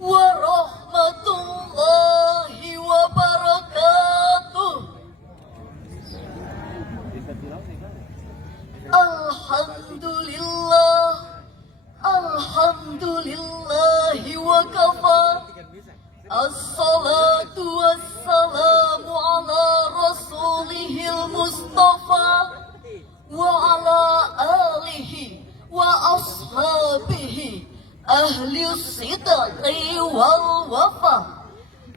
warahmatullahi wabarakatuh. Alhamdulillah, alhamdulillahi wa kafa. Assalatu wassalamu ala rasulihil mustafa wa ala alihi wa ashabihi ahli sidqi wal wafa.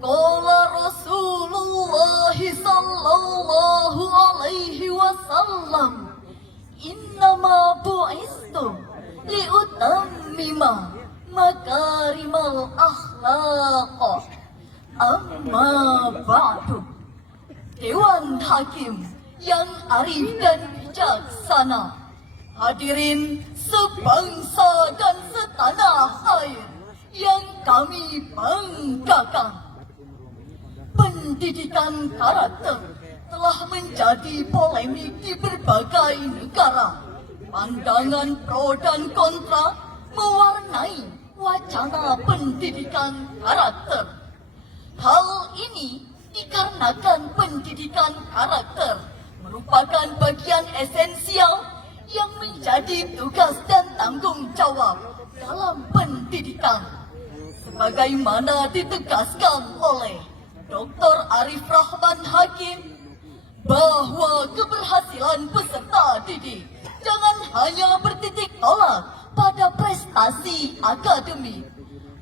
Qala Rasulullah sallallahu alaihi wasallam, innama bu'istu liutammima makarimal akhlaq. Amma ba'du. Dewan Hakim yang arif dan bijaksana, hadirin sebangsa dan setanah air yang kami banggakan. Pendidikan karakter telah menjadi polemik di berbagai negara. Pandangan pro dan kontra mewarnai wacana pendidikan karakter. Hal ini dikarenakan pendidikan karakter merupakan bagian esensial yang menjadi tugas dan tanggung jawab dalam pendidikan. Sebagaimana ditegaskan oleh Dr. Arif Rahman Hakim, bahwa keberhasilan peserta didik jangan hanya bertitik tolak pada prestasi akademik,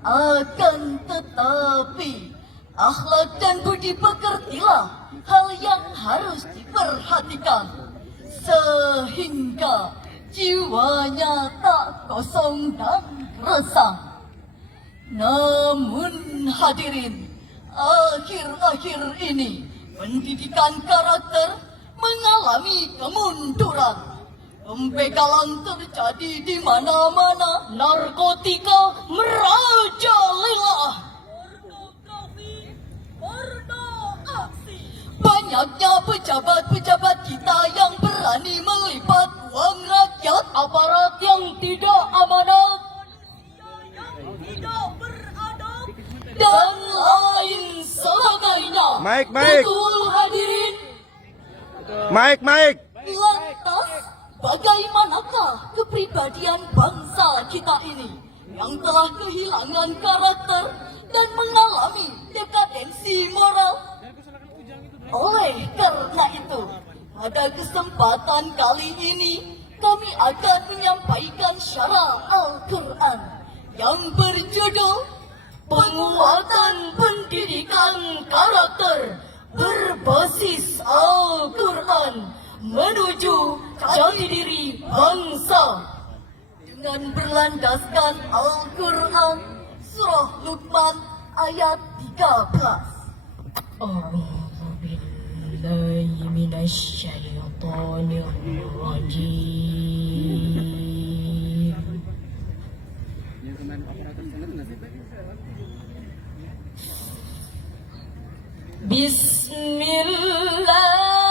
akan tetapi akhlak dan budi pekertilah hal yang harus diperhatikan, sehingga jiwanya tak kosong dan resah. Namun hadirin, akhir-akhir ini pendidikan karakter mengalami kemunduran. Pembegalan terjadi di mana-mana, narkotika merajalela, banyaknya pejabat-pejabat kita yang berani melipat uang rakyat, aparat yang tidak amanat, tidak beradab, dan lain sebagainya. Mike. Betul hadirin? Mike. Lantas, bagaimanakah kepribadian bangsa kita ini yang telah kehilangan karakter dan mengalami dekadensi moral? Oleh karena itu, pada kesempatan kali ini kami akan menyampaikan syarah Al-Quran yang berjudul Penguatan Pendidikan Karakter Berbasis Al-Quran Menuju Jati Diri Bangsa, dengan berlandaskan Al-Quran Surah Luqman ayat 13. A'udzubillahi minasyaitonir rajim. Bismillahirrahmanirrahim.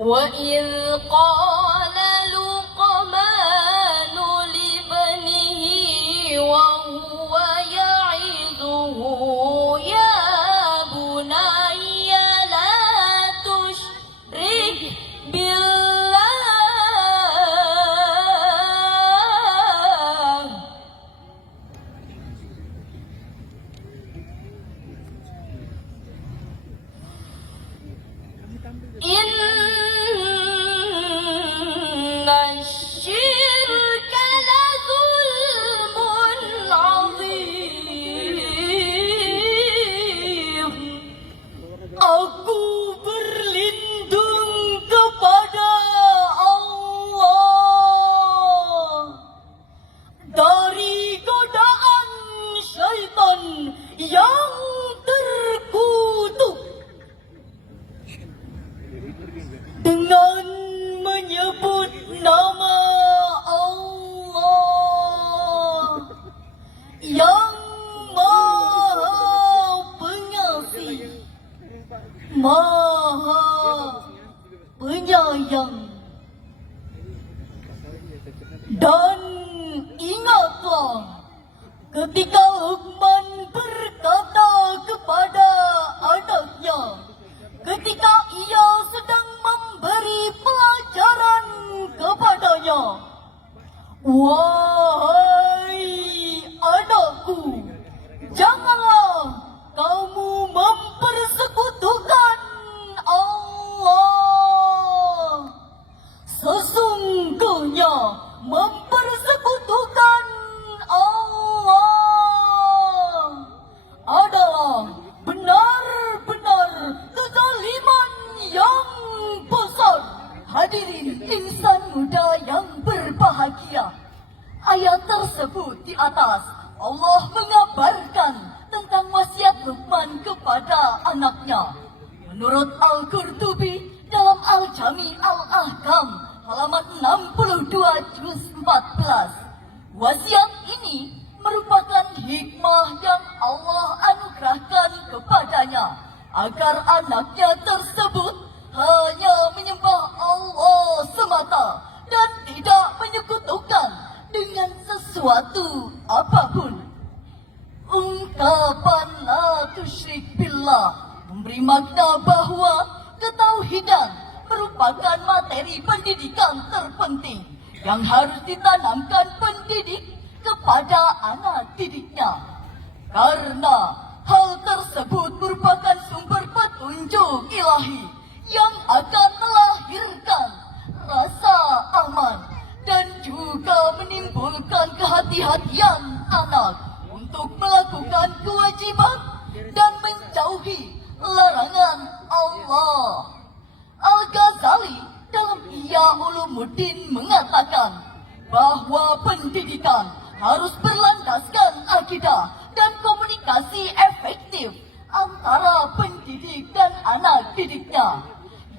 Wa idh qala Luqman libnihi wa huwa ya'iduhu Dan ingatlah, ketika Luqman berkata kepada anaknya, ketika ia sedang memberi pelajaran kepadanya, "Wahai anakku, janganlah kamu mempersekutukan Allah. Sesungguhnya mempersekutukan Allah adalah benar-benar kezaliman yang besar." Hadirin insan muda yang berbahagia, ayat tersebut di atas Allah mengabarkan tentang wasiat Luqman kepada anaknya. Menurut Al-Qurtubi dalam Al-Jami Al-Ahkam halaman 62 juz 14, wasiat ini merupakan hikmah yang Allah anugerahkan kepadanya agar anaknya tersebut hanya menyembah Allah semata dan tidak menyekutukan dengan sesuatu apapun. Ungkapan la tusyrik billah memberi makna bahwa ketauhidan merupakan materi pendidikan terpenting yang harus ditanamkan pendidik kepada anak didiknya. Karena hal tersebut merupakan sumber petunjuk ilahi yang akan melahirkan rasa aman dan juga menimbulkan kehati-hatian anak untuk melakukan kewajiban dan menjauhi larangan Allah. Al-Ghazali dalam Ihya Ulumuddin mengatakan bahwa pendidikan harus berlandaskan akidah dan komunikasi efektif antara pendidik dan anak didiknya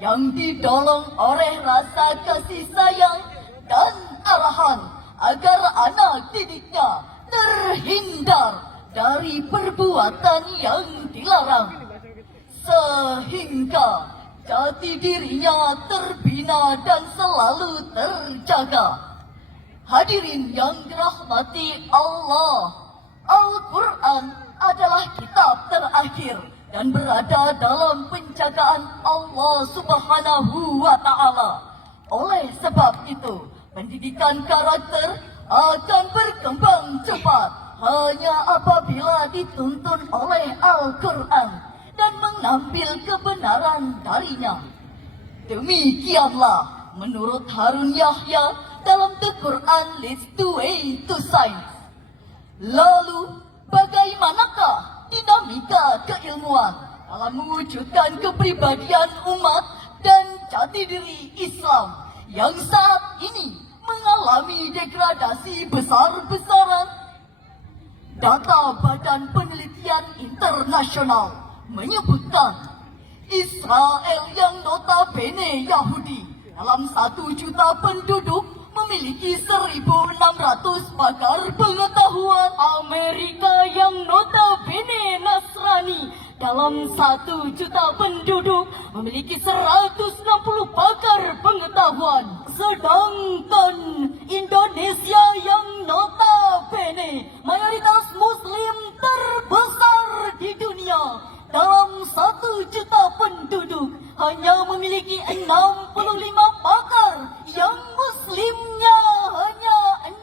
yang didorong oleh rasa kasih sayang dan arahan agar anak didiknya terhindar dari perbuatan yang dilarang, sehingga jati dirinya terbina dan selalu terjaga. Hadirin yang dirahmati Allah, Al-Quran adalah kitab terakhir dan berada dalam penjagaan Allah Subhanahu wa Ta'ala. Oleh sebab itu, pendidikan karakter akan berkembang cepat hanya apabila dituntun oleh Al-Quran dan mengambil kebenaran darinya. Demikianlah menurut Harun Yahya dalam The Quran Leads the Way to Science. Lalu, bagaimanakah dinamika keilmuan dalam mewujudkan kepribadian umat dan jati diri Islam yang saat ini mengalami degradasi besar-besaran? Data Badan Penelitian Internasional menyebutkan Israel yang notabene Yahudi dalam 1 juta penduduk memiliki 1.600 pakar pengetahuan. Amerika yang notabene Nasrani dalam 1 juta penduduk memiliki 160 pakar pengetahuan. Sedangkan Indonesia yang notabene mayoritas Muslim terbesar di dunia dalam 1 juta penduduk hanya memiliki 65 pakar yang muslimnya hanya 6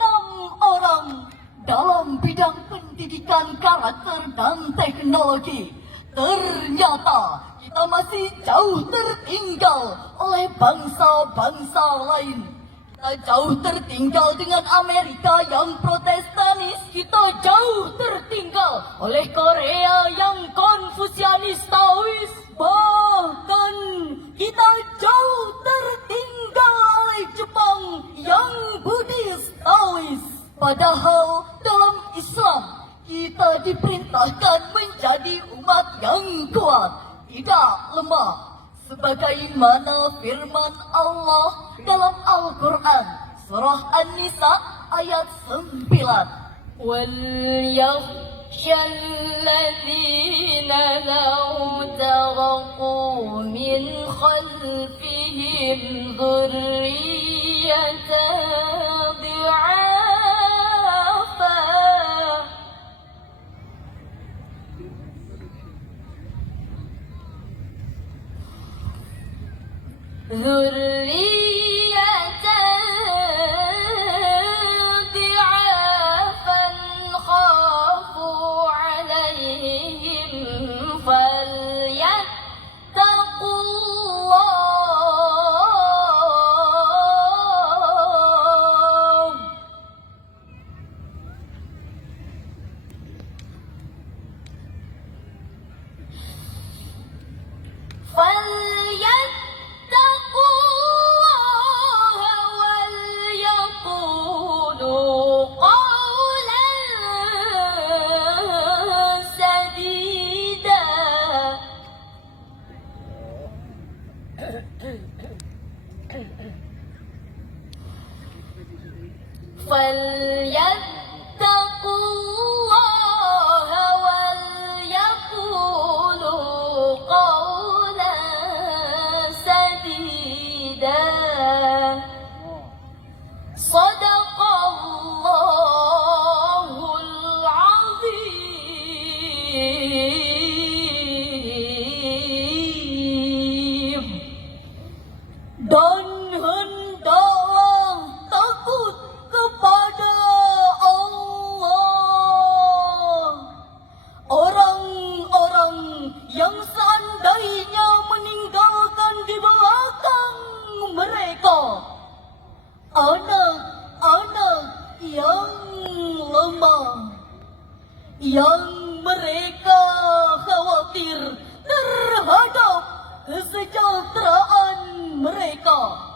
orang. Dalam bidang pendidikan karakter dan teknologi, ternyata kita masih jauh tertinggal oleh bangsa-bangsa lain. Kita jauh tertinggal dengan Amerika yang protestanis. Kita jauh tertinggal oleh Korea yang konfusianis Taois. Bahkan kita jauh tertinggal oleh Jepang yang Buddhis Taois. Padahal dalam Islam kita diperintahkan menjadi umat yang kuat, tidak lemah. Sebagaimana firman Allah dalam Al-Quran surah An-Nisa ayat 9. وَلْيَخْشَ الَّذِينَ لَوْ تَرَكُوا مِنْ خَلْفِهِمْ ذُرِّيَّةً ذرية ضعافا خافوا عليهم فليتقوا الله وليقولوا قولا سديدا فليتقوا الله وليقولوا قولا سديدا صدق الله العظيم. Dan hendaklah takut kepada Allah. Orang-orang yang seandainya meninggalkan di belakang mereka anak-anak yang lemah, yang mereka khawatir terhadap kesejahteraan mereka.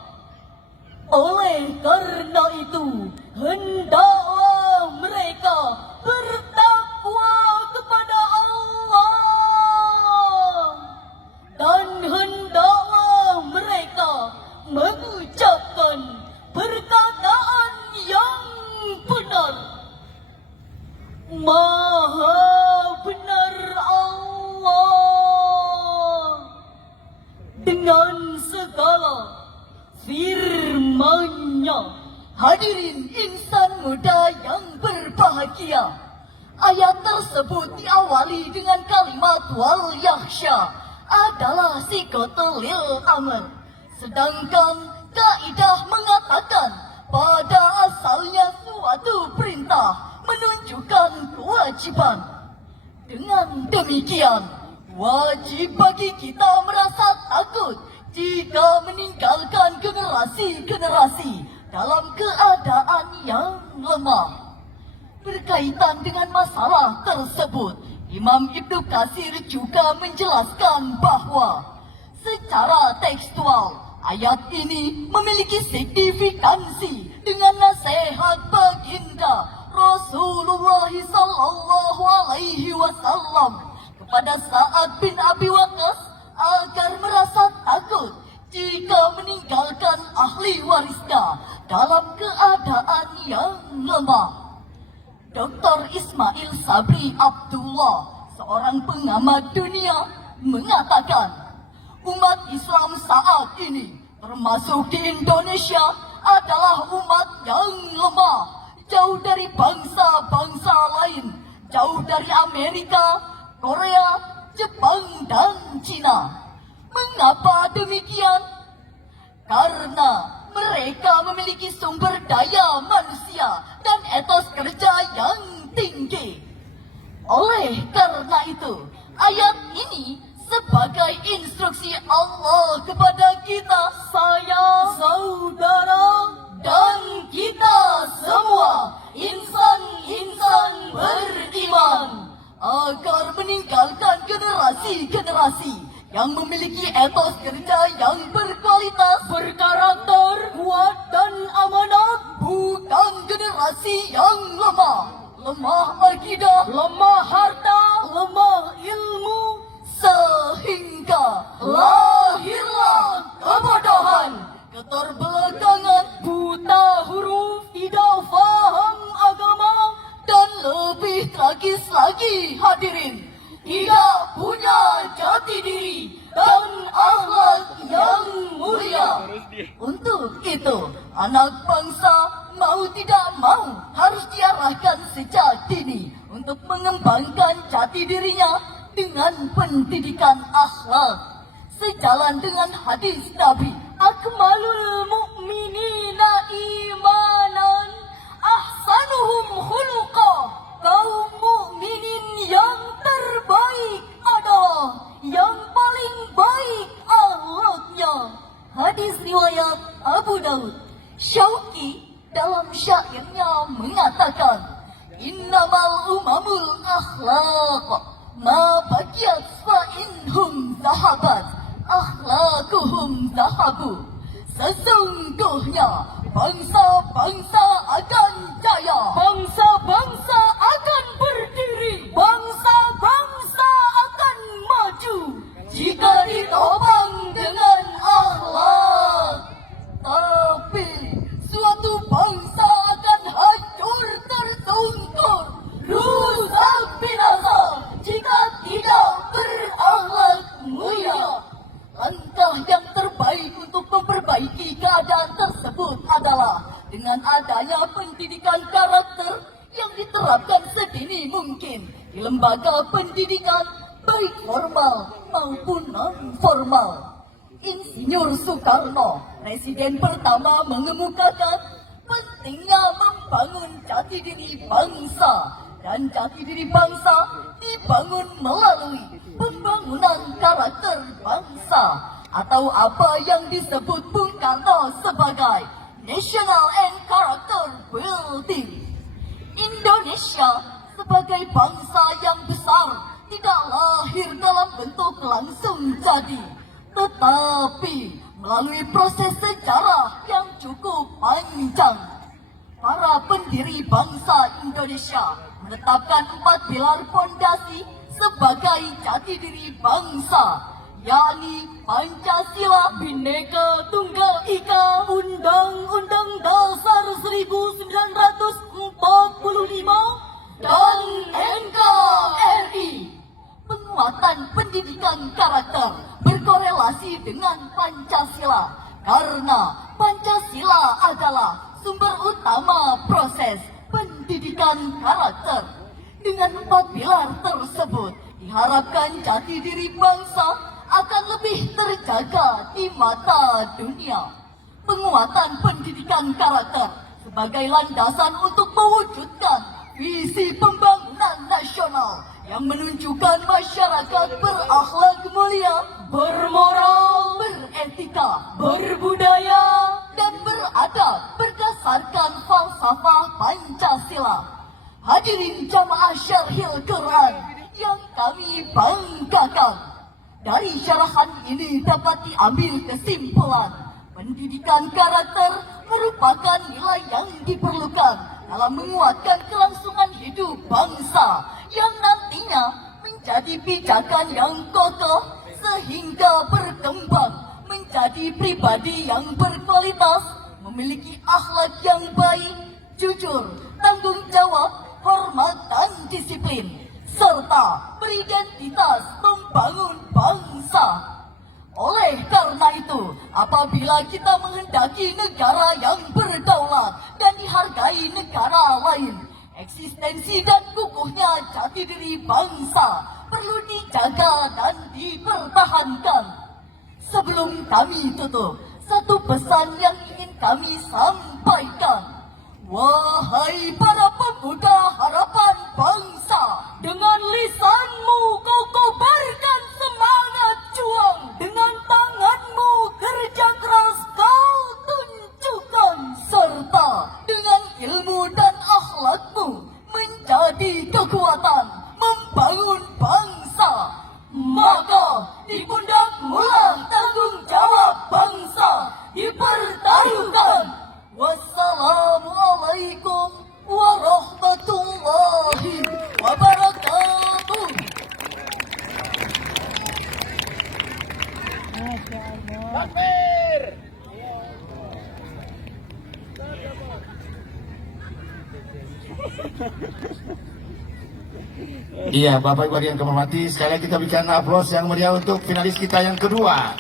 Oleh karena itu, hendaklah mereka bertakwa kepada Allah dan hendaklah mereka mengucapkan perkataan yang benar. Maha benar Allah dengan segala firman-Nya. Hadirin insan muda yang berbahagia, ayat tersebut diawali dengan kalimat wal yakhsha adalah siqatul amr. Sedangkan kaidah mengatakan pada asalnya suatu perintah menunjukkan kewajiban. Dengan demikian, wajib bagi kita merasa takut jika meninggalkan generasi-generasi dalam keadaan yang lemah. Berkaitan dengan masalah tersebut, Imam Ibnu Katsir juga menjelaskan bahwa secara tekstual ayat ini memiliki signifikansi dengan nasihat baginda Rasulullah sallallahu alaihi wasallam kepada Sa'ad bin Abi Waqqas agar merasa takut jika meninggalkan ahli warisnya dalam keadaan yang lemah. Dr. Ismail Sabri Abdullah, seorang pengamat dunia, mengatakan umat Islam saat ini, termasuk di Indonesia, adalah umat yang lemah, jauh dari bangsa-bangsa lain, jauh dari Amerika, Korea, Jepang, dan Cina. Mengapa demikian? Karena mereka memiliki sumber daya manusia dan etos kerja yang tinggi. Oleh karena itu, ayat ini sebagai instruksi Allah kepada kita, saya, saudara, dan kita semua, insan-insan beriman, agar meninggalkan generasi-generasi yang memiliki etos kerja yang berkualitas, berkarakter, kuat, dan amanat, bukan generasi yang lemah akidah, lemah harta, lemah ilmu, sehingga lahirlah kebodohan, keterbelakangan, buta huruf, tidak faham agama, dan lebih tragis lagi, hadirin, tidak punya jati diri dan akhlak yang mulia. Untuk itu, anak bangsa mau tidak mau harus diarahkan sejak dini untuk mengembangkan jati dirinya dengan pendidikan akhlak. Sejalan dengan hadis Nabi akmalul mu'minina imanan ahsanuhum khuluqa. Kaum mukminin yang terbaik adalah yang paling baik akhlaknya. Hadis riwayat Abu Daud. Syauqi dalam syairnya mengatakan, innamal umamul akhlaq ma baqiyat fa inhum zahabat akhlaquhum zahabu. Sesungguhnya bangsa-bangsa akan jaya, bangsa-bangsa akan berdiri, bangsa-bangsa akan maju jika ditopang dengan akhlak. Tapi suatu bangsa akan hancur tersungkur, rusak binasa jika tidak berakhlak mulia. Langkah yang terbaik untuk memperbaiki keadaan tersebut adalah dengan adanya pendidikan karakter yang diterapkan sedini mungkin di lembaga pendidikan baik formal maupun non-formal. Insinyur Soekarno, Presiden pertama, mengemukakan pentingnya membangun jati diri bangsa, dan jati diri bangsa dibangun melalui pembangunan karakter bangsa atau apa yang disebut Bung Karno sebagai National and Character Building. Indonesia sebagai bangsa yang besar tidak lahir dalam bentuk langsung jadi, tetapi melalui proses sejarah yang cukup panjang. Para pendiri bangsa Indonesia menetapkan 4 pilar fondasi sebagai jati diri bangsa, yakni Pancasila, Bhinneka Tunggal Ika, Undang-Undang Dasar 1945, dan NKRI. Penguatan pendidikan karakter berkorelasi dengan Pancasila karena Pancasila adalah sumber utama proses pendidikan karakter. Dengan 4 pilar tersebut, diharapkan jati diri bangsa akan lebih terjaga di mata dunia. Penguatan pendidikan karakter sebagai landasan untuk mewujudkan visi pembangunan nasional yang menunjukkan masyarakat berakhlak mulia, bermoral, beretika, berbudaya, dan beradab berdasarkan falsafah Pancasila. Hadirin jamaah Syarhil Quran yang kami banggakan, dari syarahan ini dapat diambil kesimpulan pendidikan karakter merupakan nilai yang diperlukan dalam menguatkan kelangsungan hidup bangsa yang nantinya menjadi pijakan yang kokoh sehingga berkembang menjadi pribadi yang berkualitas, memiliki akhlak yang baik, jujur, tanggung jawab, hormat dan disiplin, serta beridentitas membangun bangsa. Oleh karena itu, apabila kita menghendaki negara yang berdaulat dan dihargai negara lain, eksistensi dan kukuhnya jati diri bangsa perlu dijaga dan dipertahankan. Sebelum kami tutup, satu pesan yang ingin kami sampaikan. Wahai para pemuda harapan bangsa, dengan lisanmu kau kobarkan semangat juang, dengan tanganmu kerja keras kau tunjukkan, serta dengan ilmu dan akhlakmu menjadi kekuatan membangun bangsa. Maka di pundakmulah tanggung jawab bangsa dipertaruhkan. Wassalamualaikum warahmatullahi wabarakatuh. Takbir. Iya, Bapak Ibu yang kami hormati, sekali lagi kita berikan aplaus yang meriah untuk finalis kita yang kedua.